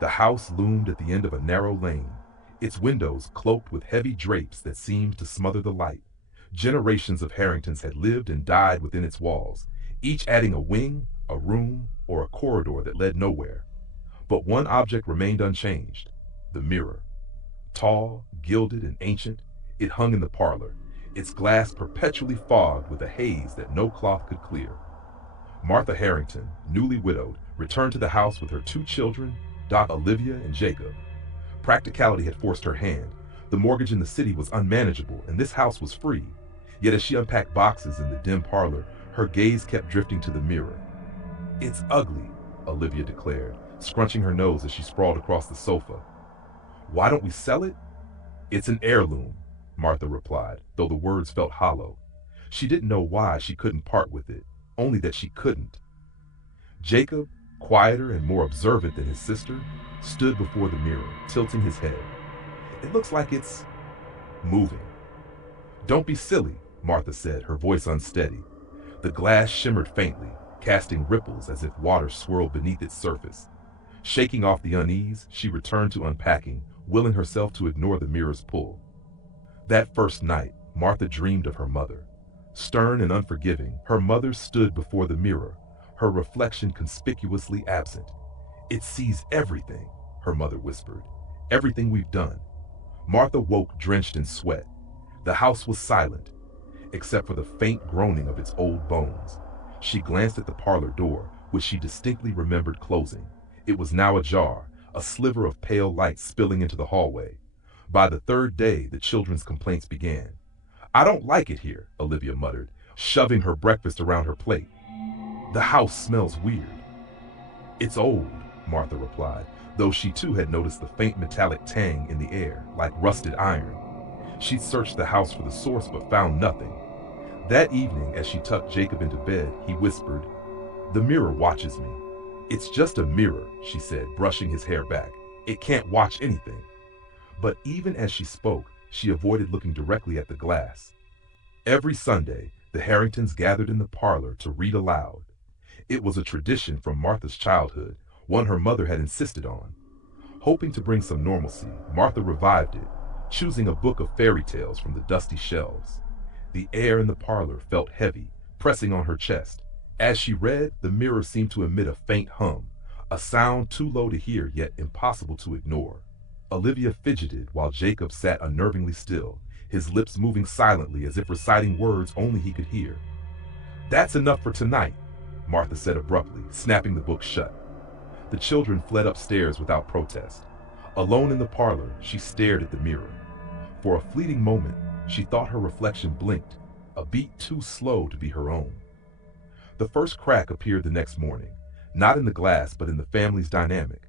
The house loomed at the end of a narrow lane, its windows cloaked with heavy drapes that seemed to smother the light. Generations of Harringtons had lived and died within its walls, each adding a wing, a room, or a corridor that led nowhere. But one object remained unchanged: the mirror. Tall, gilded, and ancient, it hung in the parlor, its glass perpetually fogged with a haze that no cloth could clear. Martha Harrington, newly widowed, returned to the house with her two children, Olivia and Jacob. Practicality had forced her hand. The mortgage in the city was unmanageable, and this house was free. Yet as she unpacked boxes in the dim parlor, her gaze kept drifting to the mirror. "It's ugly," Olivia declared, scrunching her nose as she sprawled across the sofa. "Why don't we sell it?" "It's an heirloom," Martha replied, though the words felt hollow. She didn't know why she couldn't part with it, only that she couldn't. Jacob, quieter and more observant than his sister, stood before the mirror, tilting his head. "It looks like it's moving." "Don't be silly," Martha said, her voice unsteady. The glass shimmered faintly, casting ripples as if water swirled beneath its surface. Shaking off the unease, she returned to unpacking, willing herself to ignore the mirror's pull. That first night, Martha dreamed of her mother. Stern and unforgiving, her mother stood before the mirror, her reflection conspicuously absent. "It sees everything," her mother whispered. "Everything we've done." Martha woke drenched in sweat. The house was silent, except for the faint groaning of its old bones. She glanced at the parlor door, which she distinctly remembered closing. It was now ajar, a sliver of pale light spilling into the hallway. By the third day, the children's complaints began. "I don't like it here," Olivia muttered, shoving her breakfast around her plate. "The house smells weird." "It's old," Martha replied, though she too had noticed the faint metallic tang in the air, like rusted iron. She'd searched the house for the source but found nothing. That evening, as she tucked Jacob into bed, he whispered, "The mirror watches me." "It's just a mirror," she said, brushing his hair back. "It can't watch anything." But even as she spoke, she avoided looking directly at the glass. Every Sunday, the Harringtons gathered in the parlor to read aloud. It was a tradition from Martha's childhood, one her mother had insisted on. Hoping to bring some normalcy, Martha revived it, choosing a book of fairy tales from the dusty shelves. The air in the parlor felt heavy, pressing on her chest. As she read, the mirror seemed to emit a faint hum, a sound too low to hear yet impossible to ignore. Olivia fidgeted while Jacob sat unnervingly still, his lips moving silently as if reciting words only he could hear. "That's enough for tonight," Martha said abruptly, snapping the book shut. The children fled upstairs without protest. Alone in the parlor, she stared at the mirror. For a fleeting moment, she thought her reflection blinked, a beat too slow to be her own. The first crack appeared the next morning, not in the glass but in the family's dynamic.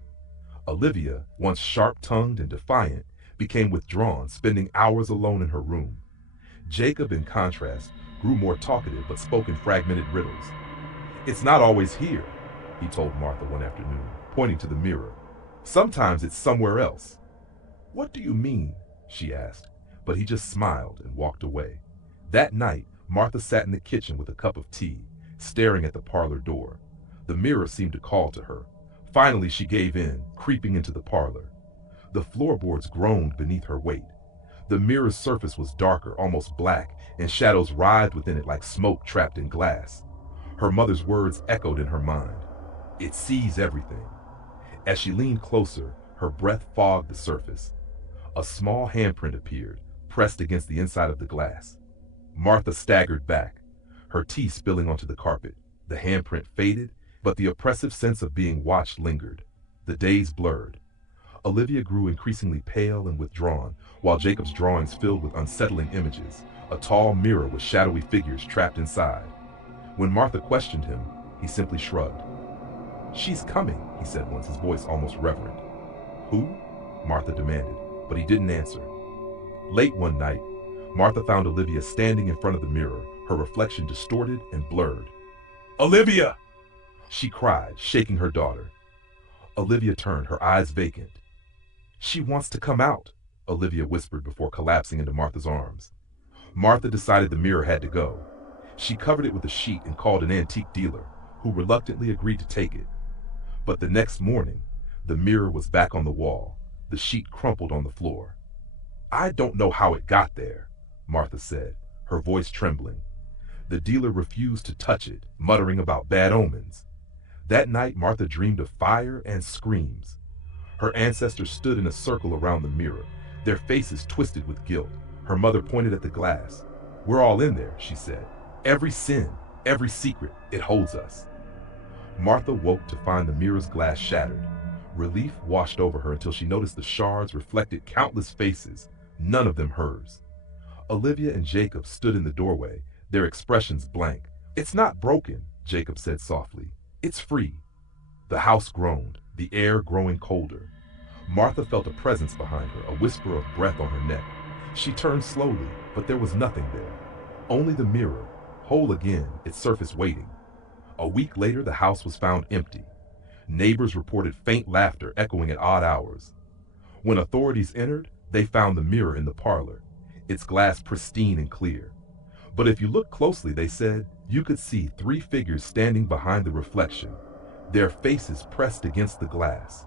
Olivia, once sharp-tongued and defiant, became withdrawn, spending hours alone in her room. Jacob, in contrast, grew more talkative but spoke in fragmented riddles. "It's not always here," he told Martha one afternoon, pointing to the mirror. "Sometimes it's somewhere else." "What do you mean?" she asked, but he just smiled and walked away. That night, Martha sat in the kitchen with a cup of tea, staring at the parlor door. The mirror seemed to call to her. Finally, she gave in, creeping into the parlor. The floorboards groaned beneath her weight. The mirror's surface was darker, almost black, and shadows writhed within it like smoke trapped in glass. Her mother's words echoed in her mind. "It sees everything." As she leaned closer, her breath fogged the surface. A small handprint appeared, pressed against the inside of the glass. Martha staggered back, her tea spilling onto the carpet. The handprint faded, but the oppressive sense of being watched lingered. The days blurred. Olivia grew increasingly pale and withdrawn, while Jacob's drawings filled with unsettling images, a tall mirror with shadowy figures trapped inside. When Martha questioned him, he simply shrugged. "She's coming," he said once, his voice almost reverent. "Who?" Martha demanded, but he didn't answer. Late one night, Martha found Olivia standing in front of the mirror, her reflection distorted and blurred. "Olivia!" she cried, shaking her daughter. Olivia turned, her eyes vacant. "She wants to come out," Olivia whispered before collapsing into Martha's arms. Martha decided the mirror had to go. She covered it with a sheet and called an antique dealer, who reluctantly agreed to take it. But the next morning, The mirror was back on the wall, the sheet crumpled on the floor. "I don't know how it got there," Martha said, her voice trembling. The dealer refused to touch it, muttering about bad omens. That night, Martha dreamed of fire and screams. Her ancestors stood in a circle around the mirror, their faces twisted with guilt. Her mother pointed at the glass. "We're all in there," she said. "Every sin, every secret, it holds us." Martha woke to find the mirror's glass shattered. Relief washed over her until she noticed the shards reflected countless faces, none of them hers. Olivia and Jacob stood in the doorway, their expressions blank. "It's not broken," Jacob said softly. "It's free." The house groaned, the air growing colder. Martha felt a presence behind her, a whisper of breath on her neck. She turned slowly, but there was nothing there. Only the mirror, whole again, its surface waiting. A week later, the house was found empty. Neighbors reported faint laughter echoing at odd hours. When authorities entered, they found the mirror in the parlor, its glass pristine and clear. But if you looked closely, they said, you could see 3 figures standing behind the reflection, their faces pressed against the glass.